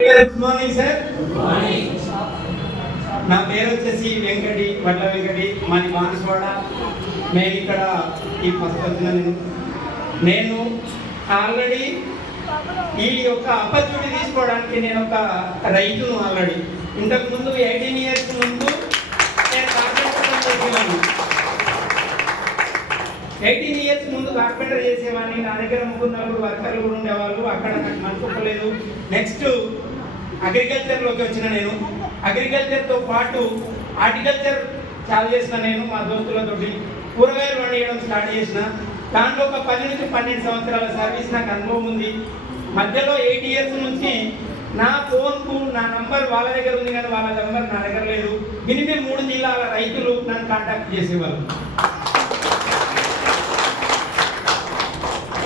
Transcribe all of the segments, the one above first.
Good morning sir. నా పేరు వచ్చేసి వెంకటి, వడ్ల వెంకటి, మాది బాన్సువాడ. మేము ఇక్కడ ఈ ఫస్ట్ వచ్చిన నేను ఆల్రెడీ ఈ యొక్క ఆపర్చునిటీ తీసుకోవడానికి నేను ఒక రైతును. ఆల్రెడీ ఇంతకుముందు 18 years ముందు నేను కార్పెంటర్ చేసేవాడిని. 18 years ముందు కార్పెంటర్ చేసేవాడిని. నా దగ్గర 3-4 వర్కర్లు కూడా ఉండేవాళ్ళు. అక్కడ నాకు మనసులేదు. నెక్స్ట్ అగ్రికల్చర్లోకి వచ్చిన నేను. అగ్రికల్చర్తో పాటు హార్టికల్చర్ చాలు చేసిన నేను. మా దోస్తులతోటి కూరగాయలు పండించడం స్టార్ట్ చేసిన. దాంట్లో ఒక 10 నుంచి 12 సంవత్సరాల సర్వీస్ నాకు అనుభవం ఉంది. మధ్యలో 8 years నుంచి నా ఫోన్కు నా నంబర్ వాళ్ళ దగ్గర ఉంది, కానీ వాళ్ళ నంబర్ నా దగ్గర లేదు. మినిమం 3 జిల్లాల రైతులు నన్ను కాంటాక్ట్ చేసేవాళ్ళు.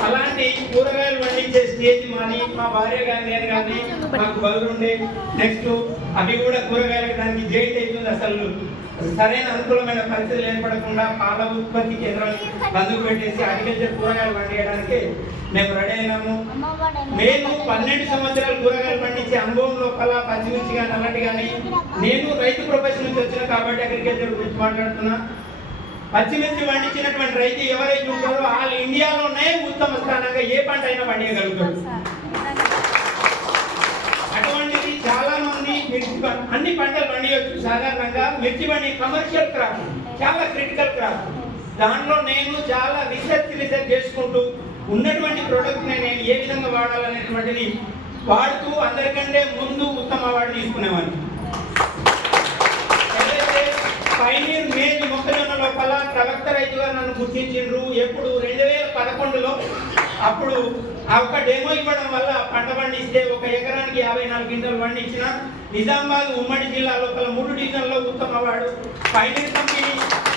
అలాంటి కూరగాయలు పండించే స్టేజ్ మాని మా భార్య కానీ నేను కానీ మాకు బదులుండే. నెక్స్ట్ అవి కూడా కూరగాయలకు దానికి జైట్ అవుతుంది. అసలు సరైన అనుకూలమైన పరిస్థితులు ఏర్పడకుండా పాల ఉత్పత్తి కేంద్రాన్ని బంధుకు పెట్టేసి అగ్రికల్చర్ కూరగాయలు పండించడానికి మేము రెడీ అయినాము. నేను 12 సంవత్సరాలు కూరగాయలు పండించే అనుభవం లోపల పచ్చిమిర్చి కానీ అలాంటి కానీ నేను రైతు ప్రొఫెషన్ నుంచి వచ్చిన కాబట్టి అగ్రికల్చర్ గురించి మాట్లాడుతున్నా. పచ్చిమిర్చి పండించినటువంటి రైతు ఎవరైతే ఉంటారో ఆల్ ఇండియాలోనే ఉత్తమ స్థానంగా ఏ పంట అయినా పండించగలుగుతారు. అటువంటిది చాలా మంది మిర్చి అన్ని పంటలు పండించవచ్చు. సాధారణంగా మిర్చి పండి కమర్షియల్ క్రాప్, చాలా క్రిటికల్ క్రాప్. దాంట్లో నేను చాలా రీసెర్చ్ చేసుకుంటూ ఉన్నటువంటి ప్రోడక్ట్ నేను ఏ విధంగా వాడాలనేటువంటిది వాడుతూ అందరికంటే ముందు ఉత్తమ అవార్డు తీసుకునేవాడిని. పైనీర్ మేజ్ మొక్కజొన్న లోపల ప్రవక్త రైతుగా నన్ను గుర్తించిండ్రు. ఎప్పుడు 2011లో అప్పుడు ఆ ఒక్క డెమో ఇవ్వడం వల్ల పంట పండిస్తే ఒక ఎకరానికి 54 క్వింటాలు పండించిన. నిజామాబాద్ ఉమ్మడి జిల్లా లోపల 3 డివిజన్లో ఉత్తమ award. Pioneer company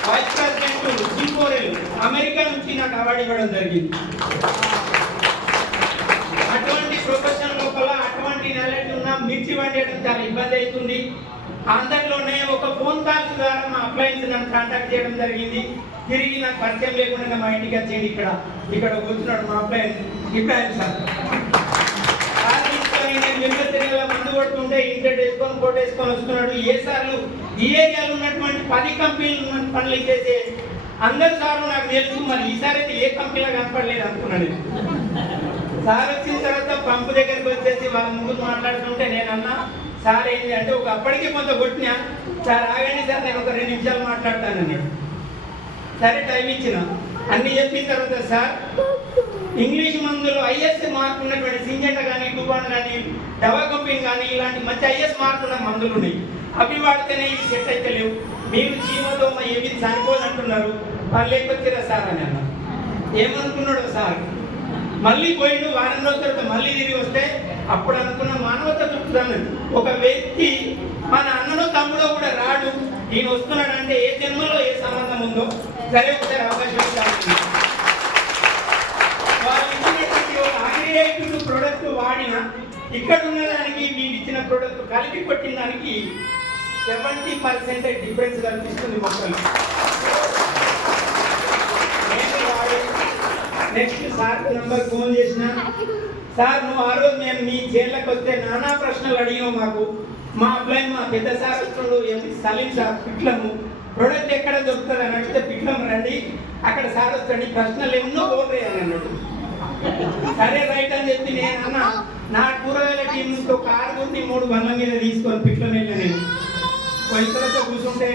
vice president జింకోరెల్ అమెరికా నుంచి నాకు అవార్డు ఇవ్వడం జరిగింది. అటువంటి ప్రొఫెషన్ లోపల అటువంటి నాలెడ్జ్ ఉన్న మిర్చి పండించడం చాలా ఇబ్బంది అవుతుంది. అందరిలోనే ఒక ఫోన్ కాల్స్ ద్వారా మా అప్లయన్స్ నన్ను కాంటాక్ట్ చేయడం జరిగింది. తిరిగి నాకు పరిచయం లేకుండా మా ఇంటికి వచ్చేది. ఇక్కడ కూర్చున్నాడు మా అప్లయన్స్ ఇబ్రాహిం సార్. నేను మిమ్మల్ని ముందు కొడుతుంటే ఇంటర్ వేసుకొని కోట్ వేసుకొని వస్తున్నాడు. ఏ సార్లు ఈ ఏరియాలో ఉన్నటువంటి 10 కంపెనీలు పనులు ఇచ్చేసే అందరు సార్లు నాకు తెలుసు. మరి ఈసారి అయితే ఏ కంపెనీలో కనపడలేదు అనుకున్నాడు. సార్ వచ్చిన తర్వాత పంపు దగ్గరికి వచ్చేసి వాళ్ళ ముందు మాట్లాడుతుంటే నేను అన్నా, సార్ ఏంటి అంటే అప్పటికే కొంత కొట్టినా, సార్ ఆగండి సార్ నేను ఒక 2 నిమిషాలు మాట్లాడతాను అన్నాడు. సరే టైం ఇచ్చిన. అన్ని చెప్పిన తర్వాత సార్ ఇంగ్లీష్ మందులు ఐఎస్ మార్క్ ఉన్నటువంటి సింజెంట కానీ టుబాన్ కానీ డవా కంపెనీ కానీ ఇలాంటి మంచి ఐఎస్ మార్క్ ఉన్న మందులు ఉన్నాయి. అవి వాడితేనే ఇవి సెట్ అయితే లేవు. మీరు చీమతో ఏమి చనిపోదు అంటున్నారు, వాళ్ళు లేకపోతే సార్ అని అన్నారు. ఏమనుకున్నాడు సార్? మళ్ళీ పోయిండు. వారం రోజుల తర్వాత మళ్ళీ తిరిగి వస్తే అప్పుడు అనుకున్న మానవత చూపుతాను. ఒక వ్యక్తి మన అన్ననో తమ్ముడో కూడా రాడు, ఈయన వస్తున్నాడు అంటే ఏ జన్మలో ఏ సంబంధం ఉందో. సరే ఒకసారి అవకాశం ఇస్తాను. వాళ్ళు ఇచ్చినటువంటి అగ్రిగేటెడ్ ప్రోడక్ట్ వాడిన ఇక్కడ ఉన్నదానికి మీరు ఇచ్చిన ప్రోడక్ట్ కలిపి కొట్టిన దానికి 70% డిఫరెన్స్ కనిపిస్తుంది మొక్కలు. నెక్స్ట్ సార్ నంబర్ ఫోన్ చేసిన, సార్ నువ్వు ఆ రోజు నేను మీ జైల్లోకి వస్తే నానా ప్రశ్నలు అడిగావు మాకు. మా అబ్బాయి మా పెద్ద సార్ వస్తున్నాడు, సలీం సార్ పిట్లము ప్రొడక్ట్ ఎక్కడ దొరుకుతుంది అని అడిగితే పిట్లం రండి అక్కడ సార్ వస్తాడు, ప్రశ్నలు ఎన్నో పోతాయి అని అన్నాడు. సరే రైట్ అని చెప్పి నేను అన్న నా కూరగాయల టీం నుంచి ఒక 6-3 బండ్ల మీద తీసుకొని పిట్లం వెళ్ళా. నేను ఇతరులతో కూర్చుంటే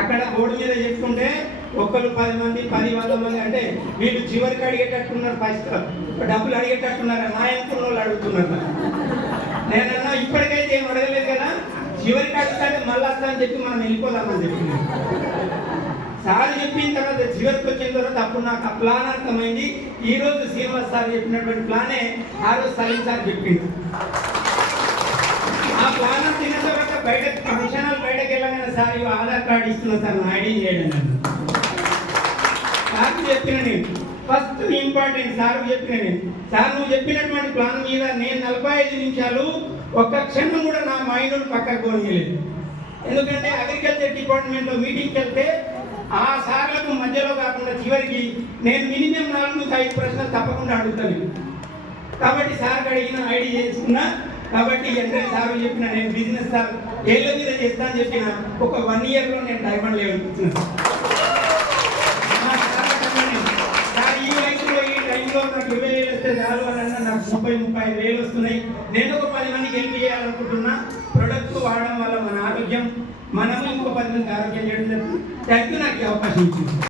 అక్కడ బోర్డు మీద చెప్పుకుంటే ఒకరు 10 మంది 10-100 మంది అంటే వీళ్ళు చివరికి అడిగేటట్టున్నారు, ఫస్ట్ డబ్బులు అడిగేటట్టున్నారు, మా ఎంతున్న వాళ్ళు అడుగుతున్నారు. నేనన్నా ఇప్పటికైతే ఏం అడగలేదు కదా, చివరికి అడుగుతాంటే మళ్ళీ వస్తా అని చెప్పి మనం వెళ్ళిపోదామని చెప్పింది. సార్ చెప్పిన తర్వాత చివరికి వచ్చిన తర్వాత అప్పుడు నాకు ఆ ప్లాన్ అర్థమైంది. ఈ రోజు శ్రీనివాస్ సార్ చెప్పినటువంటి ప్లానే ఆ రోజు సలీం సార్ చెప్పింది. ఆ ప్లాన్ తిన్న తర్వాత బయటకు ఫంక్షనాలు బయటకు వెళ్ళగానే సార్ ఇవి ఆధార్ కార్డు ఇస్తున్నా సార్ నా ఐడి చేయడం సార్ చెప్పిన నేను. ఫస్ట్ ఇంపార్టెంట్ సార్ చెప్పిన నేను, సార్ నువ్వు చెప్పినటువంటి ప్లాన్ మీద నేను 45 నిమిషాలు ఒక్క క్షణం కూడా నా మైండ్ పక్కకు పోనీయలేదు. ఎందుకంటే అగ్రికల్చర్ డిపార్ట్మెంట్లో మీటింగ్కి వెళ్తే ఆ సార్లకు మధ్యలో కాకుండా చివరికి నేను మినిమం 4-5 ప్రశ్నలు తప్పకుండా అడుగుతాను. కాబట్టి సార్ అడిగిన ఐడి చేసుకున్నా కాబట్టి వెంటనే సార్ చెప్పిన నేను బిజినెస్ సార్ ఏళ్ళ మీద చేస్తా అని చెప్పిన ఒక 1 ఇయర్లో నేను డైమండ్ లెవెల్ కూర్చున్నాను. సార్ ఈ వయసులో ఈ టైంలో నాకు 20,000 వస్తే చాలు అని అన్నా నాకు 30,000-35,000 వస్తున్నాయి. నేను ఒక 10 మందికి హెల్ప్ చేయాలనుకుంటున్నా. ప్రొడక్ట్ వాడడం వల్ల మన ఆరోగ్యం, మనము ఇంకో 10 మందికి ఆరోగ్యం చేయడం జరుగుతుంది. థ్యాంక్ యూ నాకు ఈ అవకాశం ఇచ్చింది.